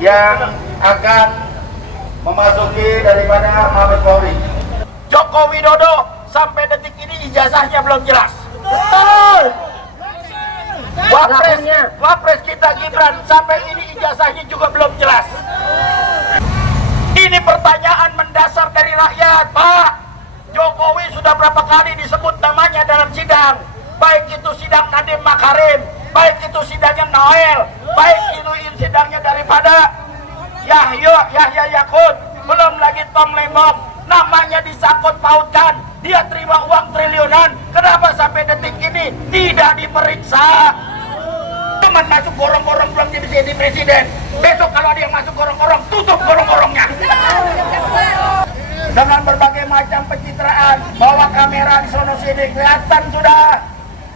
yang akan memasuki daripada Mabes Polri. Joko Widodo sampai detik ini ijazahnya belum jelas. Betul. Wapres kita Gibran sampai ini ijazahnya juga belum jelas. Ini pertanyaan mendasar dari rakyat, Pak. Jokowi sudah berapa kali disebut namanya dalam sidang, baik itu sidang Nadiem Makarim, baik itu sidangnya Noel, baik itu sidangnya daripada Yahya Yakut, belum lagi Tom Lembong, namanya disangkut pautkan, dia terima uang triliunan, kenapa sampai detik ini tidak diperiksa? Cuman masuk gorong-gorong belum jadi presiden, besok kalau dia masuk gorong-gorong, tutup gorong-gorongnya. Dengan berbagai macam pencitraan, bawa kamera di sono sini, kelihatan sudah.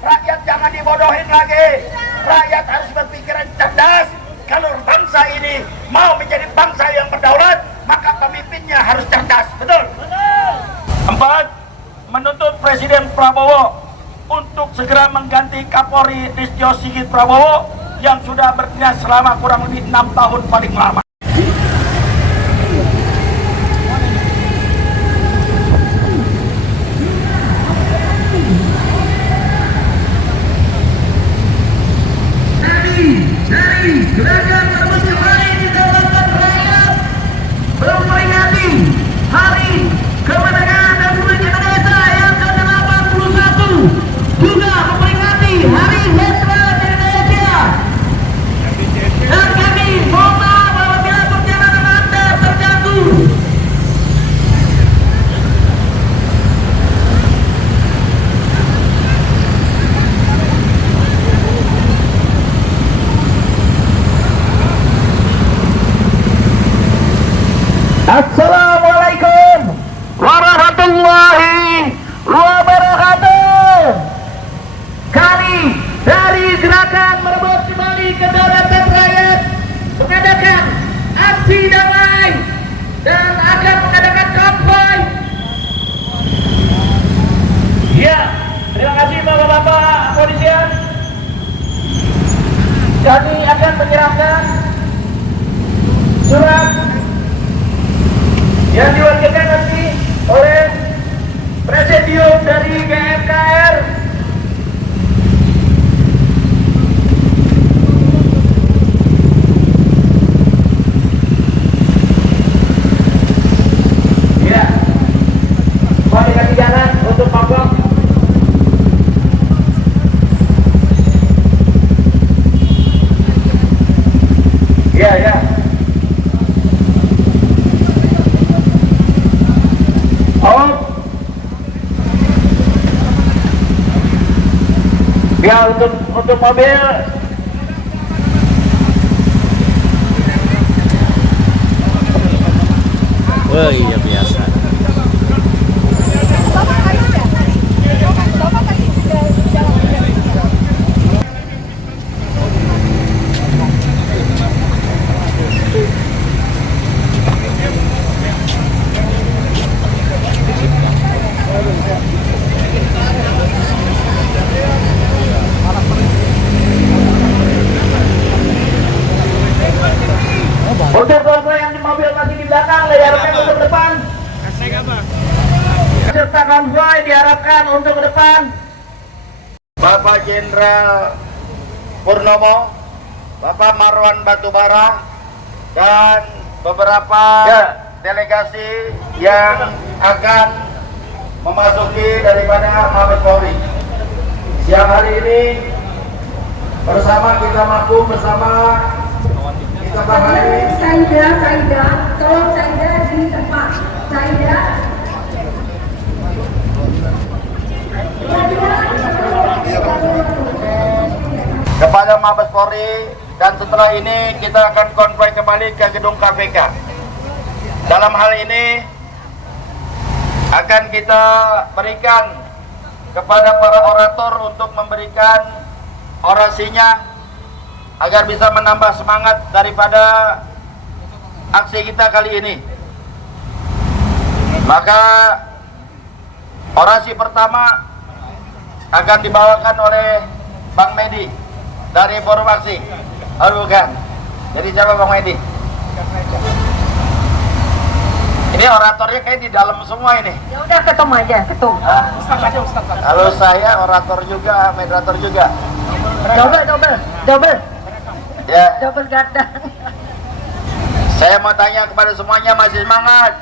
Rakyat jangan dibodohin lagi, rakyat harus berpikiran cerdas. Kalau bangsa ini mau menjadi bangsa yang berdaulat, maka pemimpinnya harus cerdas, betul? 4. Menuntut Presiden Prabowo untuk segera mengganti Kapolri Listio Sigit Prabowo yang sudah berdinas selama kurang lebih 6 tahun paling lama. Dari gerakan merebut hari di dalam rakyat memperingati hari kemerdekaan Republik Indonesia yang ke-81, juga memperingati hari Veteran Indonesia. Dan kami mohon maaf apabila perjalanan Anda terganggu. Assalamualaikum warahmatullahi wabarakatuh. Kami dari Gerakan Merebut Kembali Kedaulatan Rakyat mengadakan aksi damai dan akan mengadakan konvoy. Ya, terima kasih Bapak-bapak polisian. Kami akan menyerahkan surat yang diwakilkan nanti oleh presidium dari GMKR. Ya, mau dikasih jalan untuk mabok. Ya. Ya, untuk mobil oh iya biasa. untuk konvoy yang di mobil masih di belakang, diharapkan untuk depan. Serta konvoy diharapkan untuk ke depan. Bapak Jenderal Purnomo, Bapak Marwan Batubara, dan beberapa delegasi yang akan memasuki daripada Mabes Polri. Siang hari ini bersama kita makum bersama kita bahas. Saida, tolong Saida di tempat. Saida. Kepada Mabes Polri, dan setelah ini kita akan konvoy kembali ke gedung KPK. Dalam hal ini akan kita berikan kepada para orator untuk memberikan orasinya agar bisa menambah semangat daripada aksi kita kali ini. Maka orasi pertama akan dibawakan oleh Bang Medi dari Forum Aksi. Oh bukan. Jadi siapa Bang Medi? Ini oratornya kayak di dalam semua ini. Ya udah ketum aja, ketum. Kalau saya orator juga, moderator juga. Double Ya, ganda. saya mau tanya kepada semuanya, masih semangat?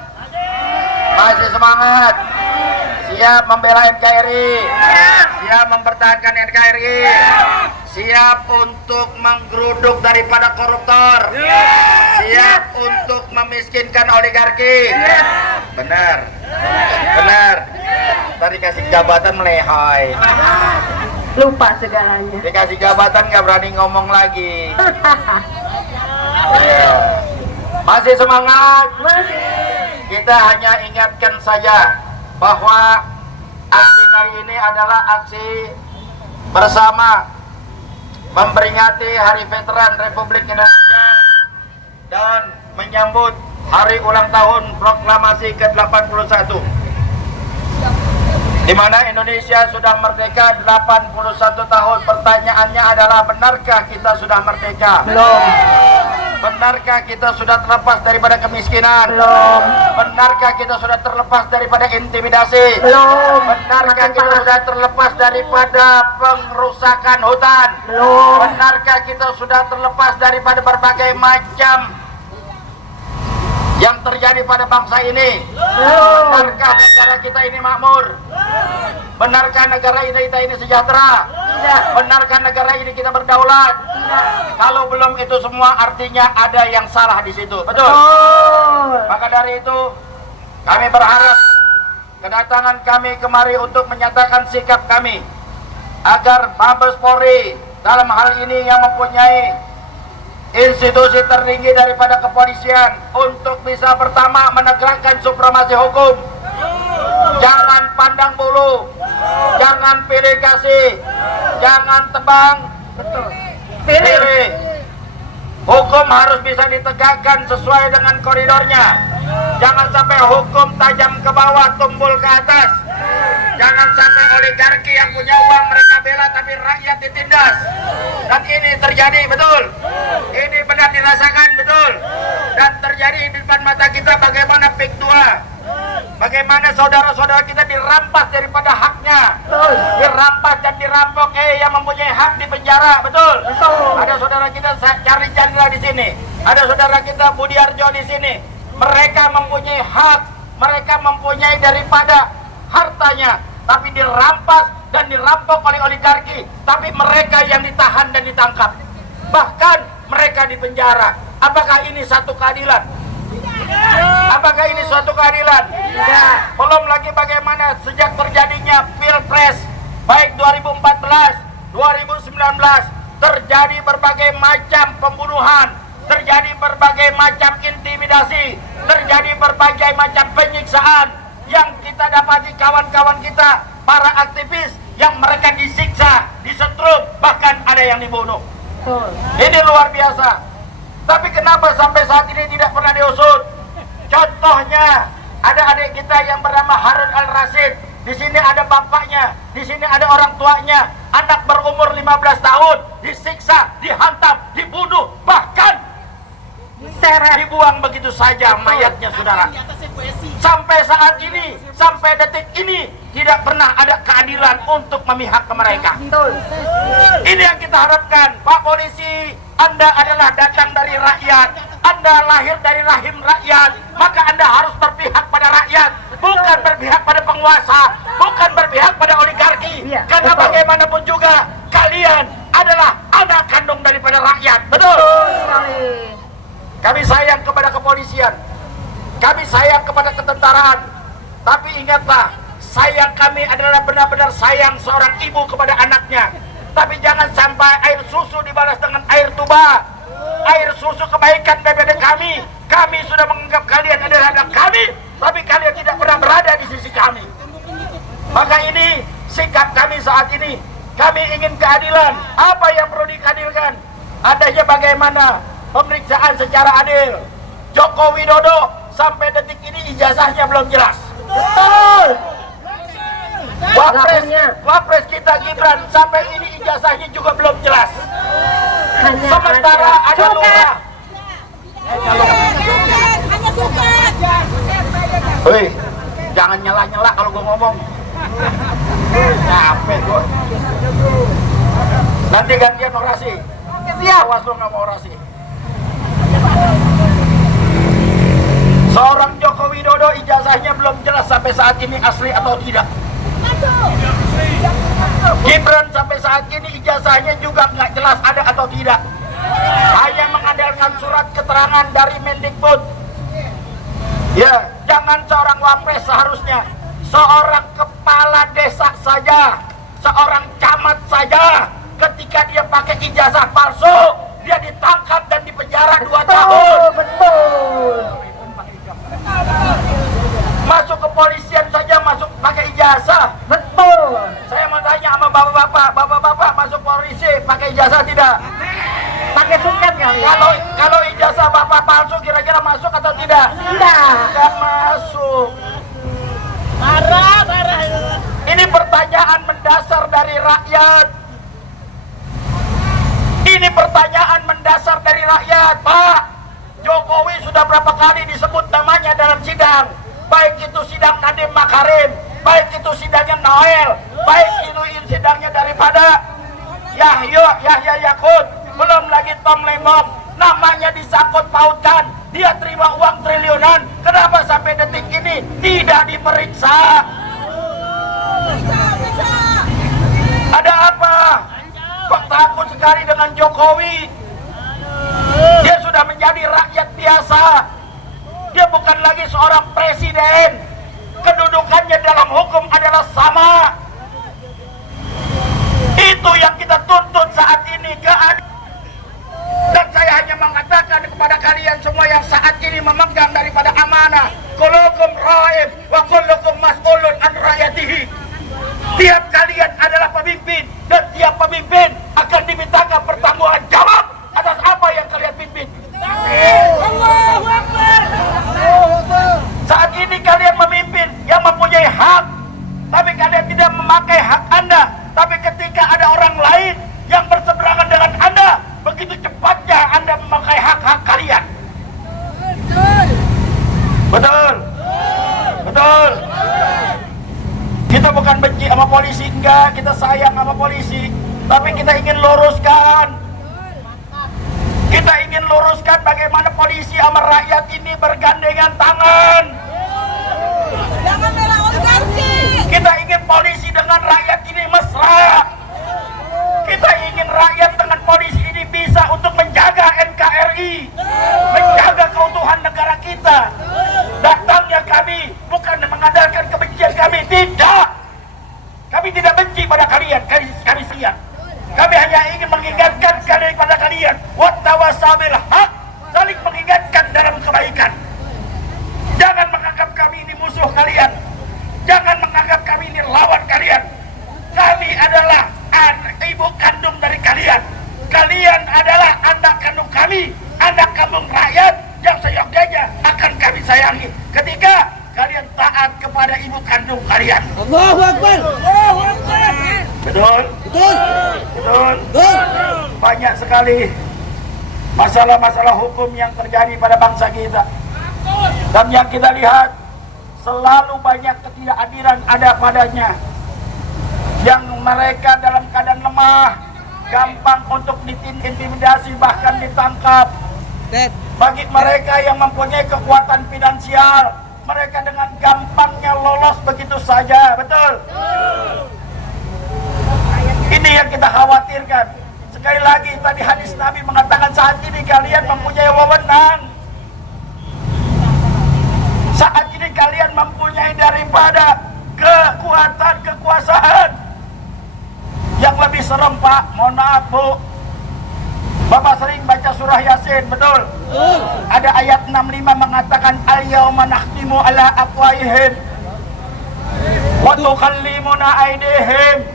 Masih semangat? Siap membela NKRI? Siap mempertahankan NKRI? Siap untuk menggeruduk daripada koruptor? Siap untuk memiskinkan oligarki? Benar. Benar. Tadi kasih jabatan melehoi. Lupa segalanya. Dikasih jabatan nggak berani ngomong lagi. Iya. Masih semangat? Kita hanya ingatkan saja bahwa aksi kali ini adalah aksi bersama memperingati Hari Veteran Republik Indonesia dan menyambut hari ulang tahun proklamasi ke-81, di mana Indonesia sudah merdeka 81 tahun. Pertanyaannya adalah, benarkah kita sudah merdeka? Belum. Benarkah kita sudah terlepas daripada kemiskinan? Belum. Benarkah kita sudah terlepas daripada intimidasi? Belum. Benarkah kita sudah terlepas daripada pengrusakan hutan? Belum. Benarkah kita sudah terlepas daripada berbagai macam yang terjadi pada bangsa ini? Belum. Benarkah negara kita ini makmur? Benarkah negara kita ini sejahtera? Tidak. Benarkah negara ini kita berdaulat? Tidak. Kalau belum itu semua, artinya ada yang salah di situ. Betul? Maka dari itu, kami berharap kedatangan kami kemari untuk menyatakan sikap kami agar Mabes Polri dalam hal ini yang mempunyai institusi tertinggi daripada kepolisian untuk bisa pertama menegakkan supremasi hukum. Jangan pandang bulu, jangan pilih kasih, jangan tebang pilih. Hukum harus bisa ditegakkan sesuai dengan koridornya. Jangan sampai hukum tajam ke bawah, tumbul ke atas. Jangan sampai oligarki yang punya uang mereka bela tapi rakyat ditindas. Dan ini terjadi, betul. Ini benar dirasakan, betul. Dan terjadi di depan mata kita bagaimana PIK 2. Bagaimana saudara-saudara kita dirampas daripada haknya. Betul. Dirampas dan dirampok, yang mempunyai hak di penjara, betul. Betul. Ada saudara kita Charlie Chandra di sini. Ada saudara kita Budi Arjo di sini. Mereka mempunyai hak, mereka mempunyai daripada hartanya, tapi dirampas dan dirampok oleh oligarki. Tapi mereka yang ditahan dan ditangkap, bahkan mereka di penjara. Apakah ini satu keadilan? Apakah ini suatu keadilan? Tidak. Belum lagi bagaimana sejak terjadinya Pilpres baik 2014, 2019 terjadi berbagai macam pembunuhan, terjadi berbagai macam intimidasi, terjadi berbagai macam penyiksaan yang kita dapati kawan-kawan kita, para aktivis yang mereka disiksa, disetrum, bahkan ada yang dibunuh. Betul. Ini luar biasa. Tapi kenapa sampai saat ini tidak pernah diusut? Contohnya, ada adik kita yang bernama Harun Al-Rasyid. Di sini ada bapaknya, di sini ada orang tuanya. Anak berumur 15 tahun disiksa, dihantam, dibunuh, bahkan dibuang begitu saja mayatnya, saudara. Sampai saat ini, sampai detik ini, tidak pernah ada keadilan untuk memihak ke mereka. Betul. Ini yang kita harapkan. Pak Polisi, Anda adalah datang dari rakyat, Anda lahir dari rahim rakyat, maka Anda harus berpihak pada rakyat, bukan berpihak pada penguasa, bukan berpihak pada oligarki. Iya, Karena betul. bagaimanapun juga kalian adalah anak kandung daripada rakyat. Betul? Sekali. Kami sayang kepada kepolisian, kami sayang kepada ketentaraan, tapi ingatlah, sayang kami adalah benar-benar sayang seorang ibu kepada anaknya. Tapi jangan sampai air susu dibalas dengan air tuba. Air susu kebaikan daripada kami. Kami sudah menganggap kalian adalah anak kami, tapi kalian tidak pernah berada di sisi kami. Maka ini sikap kami saat ini. Kami ingin keadilan. Apa yang perlu dikeadilkan? Adanya bagaimana pemeriksaan secara adil. Joko Widodo sampai detik ini ijazahnya belum jelas. Betul. Wapres kita Gibran sampai ini ijazahnya juga belum jelas. Hanya Sementara ada Suket. lurah. Woi, jangan nyela-nyela kalau gue ngomong. Capek gue. Nanti gantian orasi. Awas lo nggak mau orasi. Seorang Joko Widodo ijazahnya belum jelas sampai saat ini asli atau tidak. Gibran sampai saat ini ijazahnya juga nggak jelas ada atau tidak. Hanya mengandalkan surat keterangan dari Mendikbud. Ya, jangan seorang wapres seharusnya. Seorang kepala desa saja, seorang camat saja, ketika dia pakai ijazah palsu, dia ditangkap dan dipenjara 2 tahun. Betul. Masuk kepolisian saja masuk pakai ijazah. Betul. Saya mau tanya sama bapak-bapak masuk polisi pakai ijazah tidak? Pakai suket kali. Kalau ijazah bapak palsu kira-kira masuk atau tidak? Tidak. Tidak masuk. Marah. Ini pertanyaan mendasar dari rakyat. Ini pertanyaan mendasar dari rakyat, Pak. Jokowi sudah berapa kali disebut namanya dalam sidang. Baik itu sidang Nadiem Makarim, baik itu sidangnya Noel, baik itu sidangnya daripada Yahya Yakut, belum lagi Tom Lembong. Namanya disangkut pautkan. Dia terima uang triliunan. Kenapa sampai detik ini tidak diperiksa? Ada apa? Kok takut sekali dengan Jokowi? Dia sudah menjadi rakyat biasa. Dia bukan lagi seorang presiden. Kedudukannya dalam hukum adalah sama. Itu yang kita tuntut saat ini. Dan saya hanya mengatakan kepada kalian semua yang saat ini memegang daripada amanah, kullukum ra'in wa kullukum mas'ulun an ra'yatihi. Tiap kalian adalah pemimpin dan tiap pemimpin akan dimintakan pertanggungan jawab atas apa yang kalian pimpin. Saat ini kalian memimpin yang mempunyai hak, tapi kalian tidak memakai hak Anda. Tapi ketika ada orang lain yang berseberangan dengan Anda, begitu cepatnya Anda memakai hak-hak kalian. Betul. Betul. Kita bukan benci sama polisi, enggak. Kita sayang sama polisi. Tapi kita ingin luruskan. Kita ingin luruskan bagaimana polisi sama rakyat ini bergandengan tangan. Jangan bela oligarki. Kita ingin polisi dengan rakyat ini mesra. Kita ingin rakyat dengan polisi ini bisa untuk menjaga NKRI, menjaga keutuhan negara kita. Datangnya kami bukan mengandalkan kebencian kami, tidak. Kami tidak benci pada kalian, kami siap. Kami hanya ingin mengingatkan kepada kalian, wattawassaw bil haq, saling mengingatkan dalam kebaikan. Jangan menganggap kami ini musuh kalian. Jangan menganggap kami ini lawan kalian. Kami adalah anak ibu kandung dari kalian. Kalian adalah anak kandung kami, anak kandung rakyat yang seyogyanya akan kami sayangi ketika kalian taat kepada ibu kandung kalian. Allahu Akbar. Allahu Akbar. Betul? Betul. Betul? Betul. Banyak sekali masalah-masalah hukum yang terjadi pada bangsa kita. Dan yang kita lihat, selalu banyak ketidakadilan ada padanya. Yang mereka dalam keadaan lemah, gampang untuk diintimidasi, bahkan ditangkap. Bagi mereka yang mempunyai kekuatan finansial, mereka dengan gampangnya lolos begitu saja. Betul? Ini yang kita khawatirkan. Sekali lagi, tadi hadis Nabi mengatakan saat ini kalian mempunyai wewenang. Saat ini kalian mempunyai daripada kekuatan, kekuasaan. Yang lebih serem, Pak, mohon maaf, Bu, Bapak sering baca surah Yasin, betul? Ada ayat 65 mengatakan al-yauma nakhtimu ala afwahihim wa tukallimuna aydihim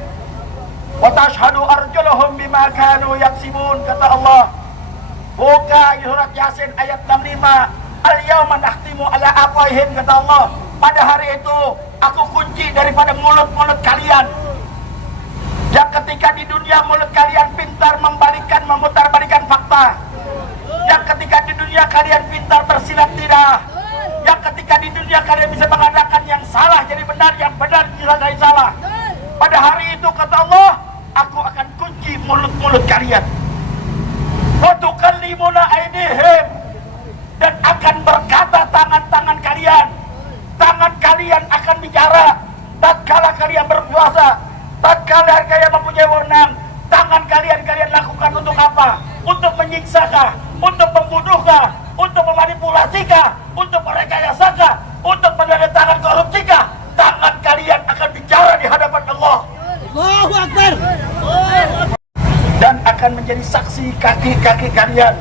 wa tashhadu arjuluhum bima kanu yaksibun. Kata Allah, buka surat Yasin ayat 65, al-yauma nakhtimu ala afwahihim, kata Allah, pada hari itu aku kunci daripada mulut-mulut kalian. Yang ketika di dunia mulut kalian pintar memutarbalikkan fakta. Yang ketika di dunia kalian pintar bersilat lidah. Yang ketika di dunia kalian bisa mengatakan yang salah jadi benar, yang benar jadi salah. Pada hari itu kata Allah, aku akan kunci mulut-mulut kalian. Wa tukallimuna aydihim, dan akan berkata tangan-tangan kalian. Tangan kalian akan bicara tatkala kalian berpuasa, tatkala kalian mempunyai wewenang. Tangan kalian lakukan untuk apa? Untuk menyiksa, untuk membunuhkah, untuk memanipulasika, untuk merekayasakah, untuk menandatangani korupsikah? Tangan kalian akan bicara di hadapan Allah. Allahu Akbar. Dan akan menjadi saksi kaki-kaki kalian.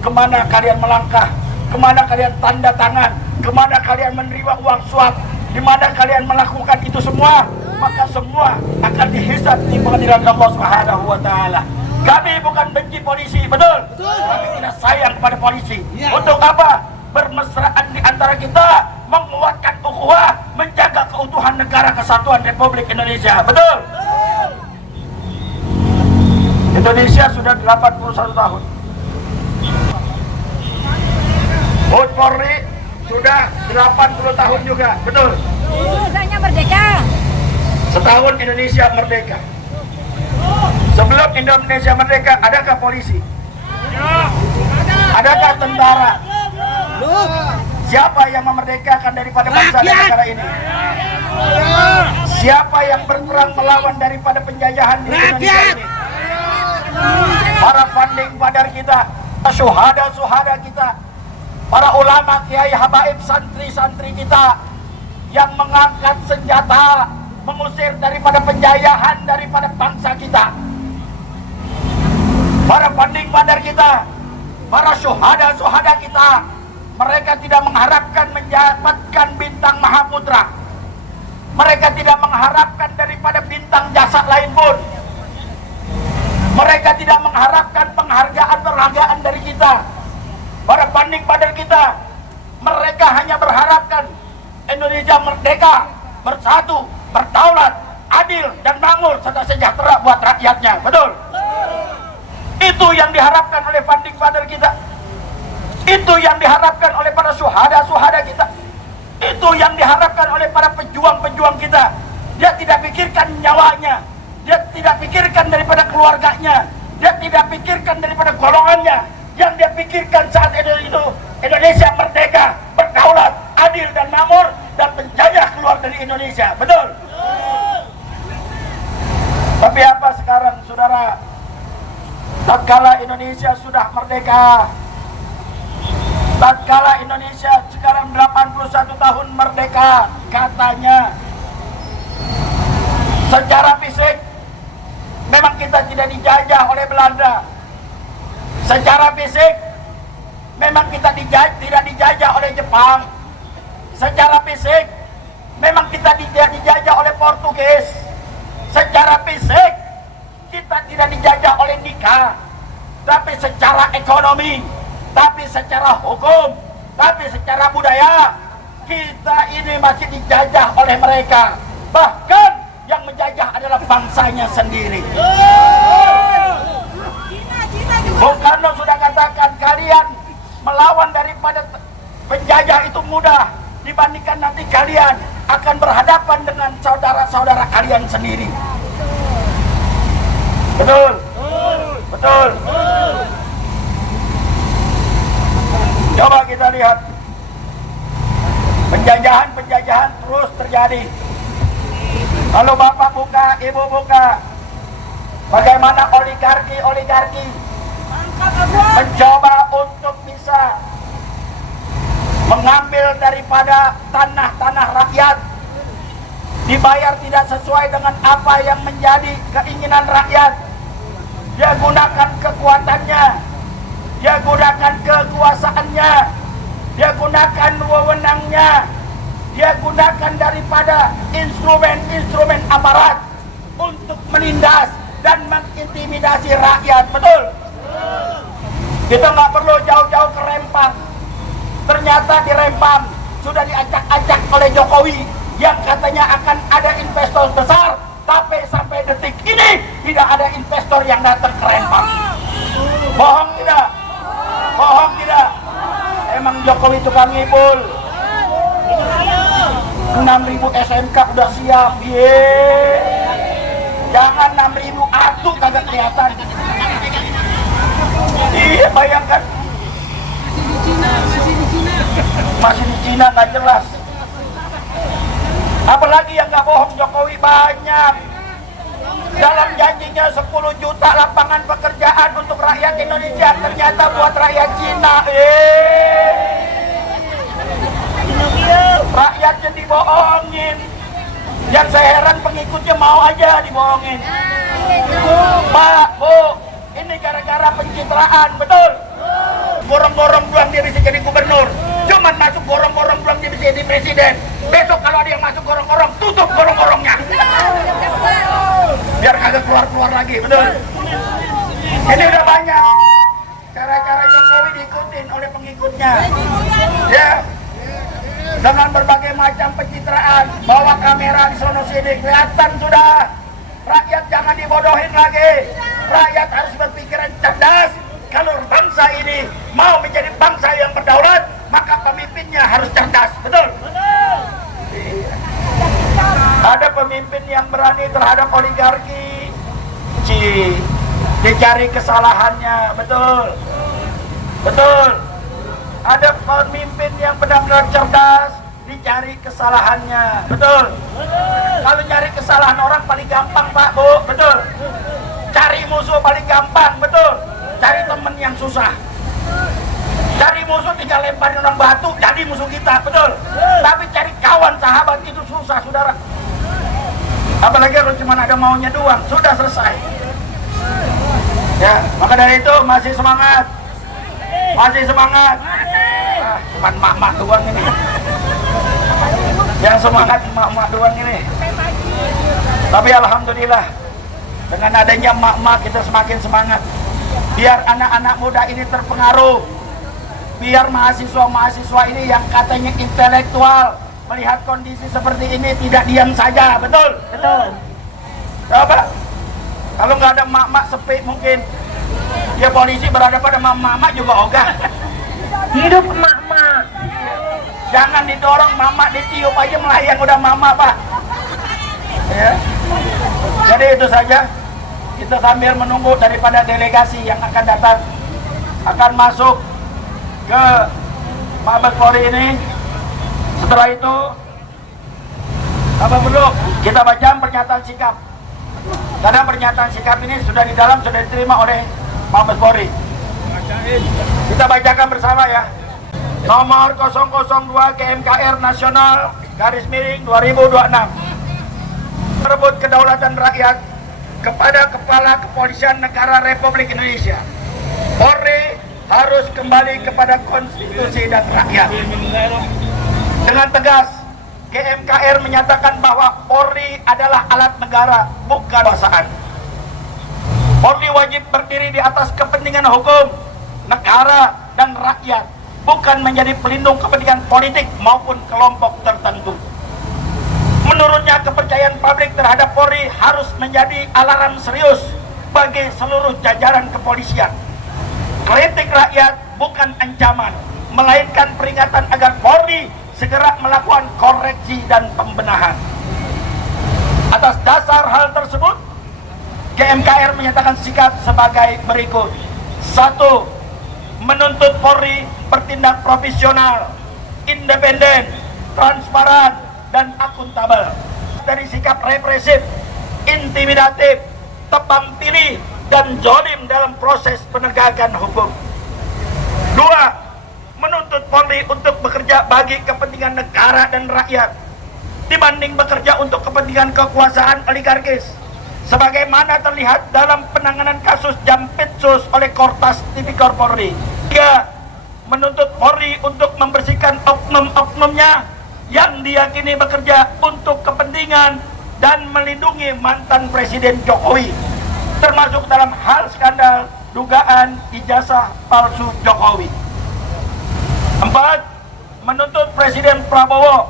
Kemana kalian melangkah, kemana kalian tanda tangan, kemana kalian menerima uang suap, di mana kalian melakukan itu semua, maka semua akan dihisab di pengadilan Allah Subhanahu wa taala. Kami bukan benci polisi, betul? Kami tidak sayang kepada polisi. Untuk apa? Bermesraan di antara kita, menguatkan ukhuwah, menjaga keutuhan negara kesatuan Republik Indonesia, betul? Indonesia sudah 81 tahun. Polri sudah 80 tahun juga, betul? Indonesia merdeka. Setahun Indonesia merdeka. Sebelum Indonesia merdeka, adakah polisi? Adakah tentara? Siapa yang memerdekakan daripada bangsa dan negara ini? Siapa yang berperang melawan daripada penjajahan di Indonesia ini? Para founding father kita, syuhada-syuhada kita, para ulama, kiai, habaib, santri-santri kita yang mengangkat senjata mengusir daripada penjajahan daripada bangsa kita. Para founding father kita, para syuhada-syuhada kita, mereka tidak mengharapkan mendapatkan bintang Mahaputra. Mereka tidak mengharapkan daripada bintang jasa lain pun. Mereka tidak mengharapkan penghargaan dari kita. Para founding father kita, mereka hanya berharapkan Indonesia merdeka, bersatu, berdaulat, adil, dan makmur, serta sejahtera buat rakyatnya, betul? Itu yang diharapkan oleh founding father kita. Itu yang diharapkan oleh para syuhada-syuhada kita. Itu yang diharapkan oleh para pejuang-pejuang kita. Dia tidak pikirkan nyawanya, dia tidak pikirkan daripada keluarganya, dia tidak pikirkan daripada golongannya. Yang dia pikirkan saat itu Indonesia merdeka, berdaulat, adil, dan makmur, dan penjajah keluar dari Indonesia, betul? Tapi apa sekarang, saudara? Tatkala Indonesia sudah merdeka, tatkala Indonesia sekarang 81 tahun merdeka, katanya secara fisik memang kita tidak dijajah oleh Belanda. Secara fisik memang kita tidak dijajah oleh Jepang. Secara fisik memang kita tidak dijajah oleh Portugis. Secara fisik kita tidak dijajah oleh Nika. Tapi secara ekonomi, tapi secara hukum, tapi secara budaya, kita ini masih dijajah oleh mereka. Bahkan yang menjajah adalah bangsanya sendiri. Bung Karno sudah katakan, kalian melawan daripada penjajah itu mudah dibandingkan nanti kalian akan berhadapan dengan saudara-saudara kalian sendiri. Betul? Betul? Coba kita lihat, penjajahan terus terjadi. Kalau Bapak buka, Ibu buka, bagaimana oligarki mencoba untuk bisa mengambil daripada tanah-tanah rakyat, dibayar tidak sesuai dengan apa yang menjadi keinginan rakyat. Dia gunakan kekuatannya, dia gunakan kekuasaannya, dia gunakan wewenangnya, dia gunakan daripada instrumen-instrumen aparat untuk menindas dan mengintimidasi rakyat, betul? Kita nggak perlu jauh-jauh ke Rempang. Ternyata di Rempang sudah diacak-acak oleh Jokowi yang katanya akan ada investor besar, tapi sampai detik ini tidak ada investor yang datang ke Rempang. Bohong tidak? Bohong tidak? Emang Jokowi tukang ngibul. 6.000 SMK udah siap, jangan 6.000 atu kagak kelihatan. Iya, bayangkan masih di Cina nggak jelas. Apalagi yang nggak bohong, Jokowi banyak. Dalam janjinya 10 juta lapangan pekerjaan untuk rakyat Indonesia, ternyata buat rakyat Cina. Rakyatnya dibohongin. Yang saya heran pengikutnya mau aja dibohongin. Pak, Bu, ini gara-gara pencitraan, betul? Gorong-gorong doang dia bisa jadi gubernur. Cuman masuk gorong-gorong doang dia bisa jadi presiden. Besok kalau ada yang masuk gorong-gorong, tutup gorong-gorongnya. Biar kagak keluar-keluar lagi, betul? Ini udah banyak cara-cara Jokowi diikutin oleh pengikutnya. Ya, dengan berbagai macam pencitraan, bawa kamera di sono sini, kelihatan sudah. Rakyat jangan dibodohin lagi. Rakyat harus berpikiran cerdas. Kalau bangsa ini mau menjadi bangsa yang berdaulat, maka pemimpinnya harus cerdas, betul? Ada pemimpin yang berani terhadap oligarki, dicari kesalahannya, betul? Betul. Ada pemimpin yang benar-benar cerdas, dicari kesalahannya, betul? Kalau nyari kesalahan orang paling gampang, Pak, Bu, betul? Cari musuh paling gampang, betul? Cari temen yang susah. Cari musuh tinggal lemparin orang batu, jadi musuh kita, betul? Tapi cari kawan sahabat itu susah, saudara. Apalagi kalau cuma ada maunya doang, sudah selesai. Ya, maka dari itu masih semangat. Masih semangat. Cuman mak-mak doang ini. Yang semangat mak-mak doang ini. Tapi alhamdulillah, dengan adanya mak-mak kita semakin semangat. Biar anak-anak muda ini terpengaruh. Biar mahasiswa-mahasiswa ini yang katanya intelektual melihat kondisi seperti ini tidak diam saja, betul? Betul. Coba, kalau nggak ada mak-mak sepi mungkin ya polisi berhadapan sama mak-mak juga ogah. Hidup emak-emak. Jangan didorong mama, ditiup aja melayang udah mama, Pak. Ya. Jadi itu saja. Kita sambil menunggu daripada delegasi yang akan datang, akan masuk ke Mabes Polri ini. Setelah itu apa perlu kita baca pernyataan sikap. Karena pernyataan sikap ini sudah di dalam, sudah diterima oleh Mabes Polri. Kita bacakan bersama ya. Nomor 002 KMKR Nasional _2026 merebut kedaulatan rakyat kepada Kepala Kepolisian Negara Republik Indonesia. Polri harus kembali kepada konstitusi dan rakyat. Dengan tegas, KMKR menyatakan bahwa Polri adalah alat negara, bukan kekuasaan. Polri wajib berdiri di atas kepentingan hukum, negara, dan rakyat, bukan menjadi pelindung kepentingan politik maupun kelompok tertentu. Menurutnya, kepercayaan publik terhadap Polri harus menjadi alarm serius bagi seluruh jajaran kepolisian. Kritik rakyat bukan ancaman, melainkan peringatan agar Polri segera melakukan koreksi dan pembenahan. Atas dasar hal tersebut, KMKR menyatakan sikap sebagai berikut. 1. Menuntut Polri bertindak profesional, independen, transparan, dan akuntabel dari sikap represif, intimidatif, tebang pilih, dan zalim dalam proses penegakan hukum. 2. Menuntut Polri untuk bekerja bagi kepentingan negara dan rakyat dibanding bekerja untuk kepentingan kekuasaan oligarkis, sebagaimana terlihat dalam penanganan kasus Jampitsus oleh Kortas Tipikor Polri. 3. Menuntut Polri untuk membersihkan oknum-oknumnya yang diyakini bekerja untuk kepentingan dan melindungi mantan Presiden Jokowi, termasuk dalam hal skandal dugaan ijazah palsu Jokowi. 4. Menuntut Presiden Prabowo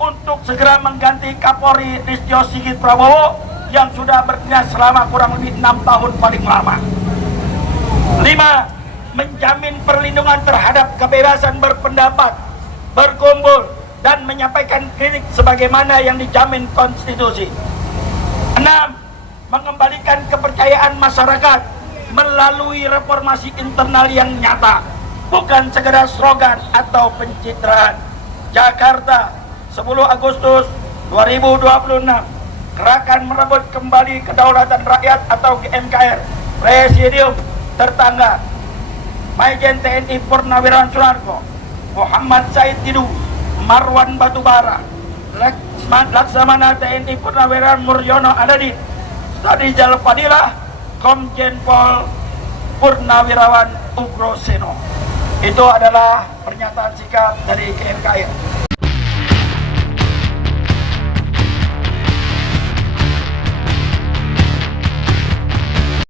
untuk segera mengganti Kapolri Listio Sigit Prabowo yang sudah berdinas selama kurang lebih 6 tahun paling lama. 5. Menjamin perlindungan terhadap kebebasan berpendapat, berkumpul, dan menyampaikan kritik sebagaimana yang dijamin konstitusi. 6. Mengembalikan kepercayaan masyarakat melalui reformasi internal yang nyata, bukan sekedar slogan atau pencitraan. Jakarta, 10 Agustus 2026. Gerakan merebut kembali kedaulatan rakyat atau GMKR. Presidium tertangga Majen TNI Purnawirawan Soeharto, Muhammad Said Tidu, Marwan Batubara, Laksamana TNI Purnawirawan Muryono Adadin, Stadijal Fadilah, Komjen Pol Purnawirawan Ugroseno. Itu adalah pernyataan sikap dari GMKR.